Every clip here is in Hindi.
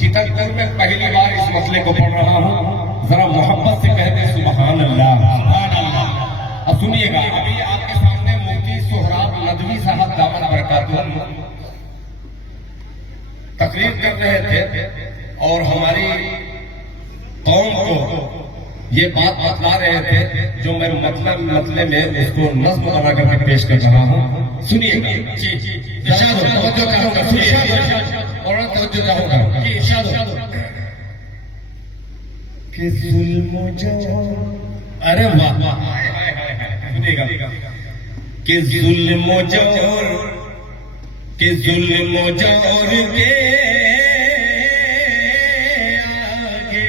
चितरपुर में पहली बार इस मसले को पढ़ रहा हूँ, जरा मोहब्बत से कह दे सुभान अल्लाह। अब सुनिएगा, अभी आपके सामने मुफ्ती सोहराब नदवी साहब दामन बरकातुह तकरीर कर रहे थे और हमारी कौम को ये बात बतला रहे थे जो मैं मतले में इसको नज्म बना करके पेश कर रहा हूँ। सुनिएगा, और तवज्जो चाहूंगा कि इरशाद हो कि जुल्म जो, अरे वाह, सुनिएगा कि जुल्म जोर के आगे,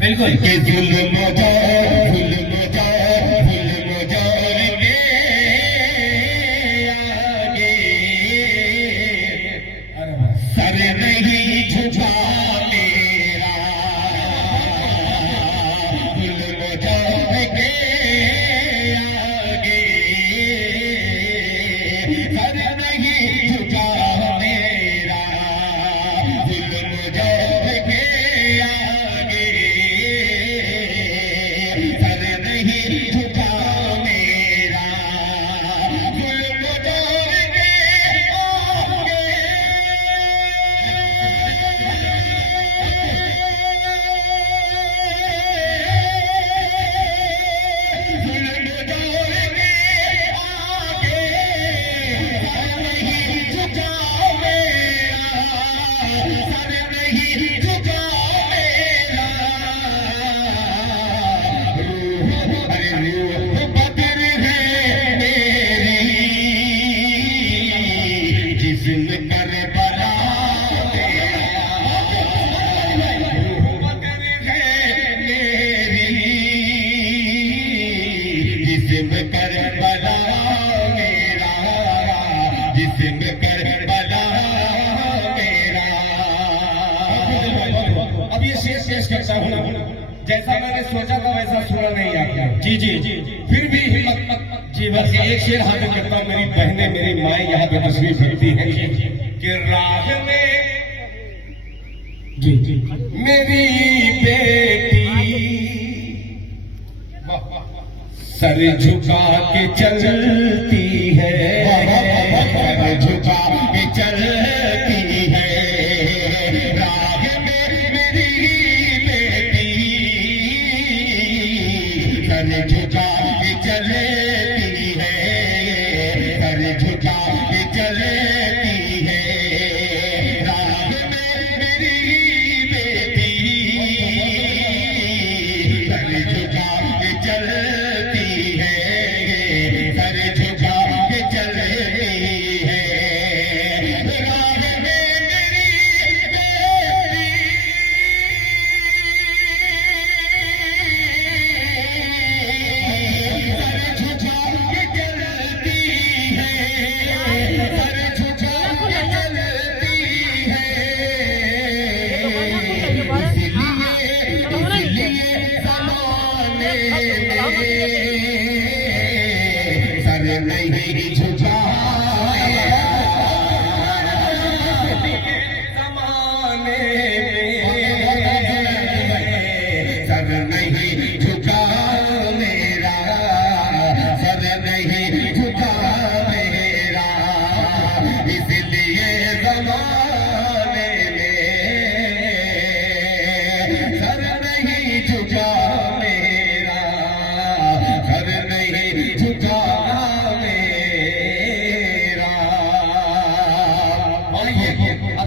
बिल्कुल कि जुल्म जोर के आगे सर नहीं झुका मेरा, जुल्म जोर के आगे सर नहीं झुका मेरा, जुल्म जोर के आगे सर नहीं झुका मेरा, जुल्म जोर के आगे करबला मेरा, जिस्म करबला मेरा। अब ये शेर पेश करता हूँ, जैसा मैंने सोचा था वैसा सुना नहीं आपने। जी जी जी, फिर भी हिम्मत जी, बस एक शेर हाजिर करता हूँ। मेरी बहनें, मेरी माएँ यहाँ पे तशरीफ रखती हैं कि राह में जी जी मेरी बेटी सर झुका के चलती है, सर झुका के चलती है, राह में मेरी बेटी सर झुका के चलती है, सर झुका के चलती है, राह में मेरी बेटी सर झुका के चलती है, सर झुका के चलती है, राह में मेरी बेटी सर झुका के चलती है, सर झुका के चलती है, इसलिए ज़माने में सर नहीं झुका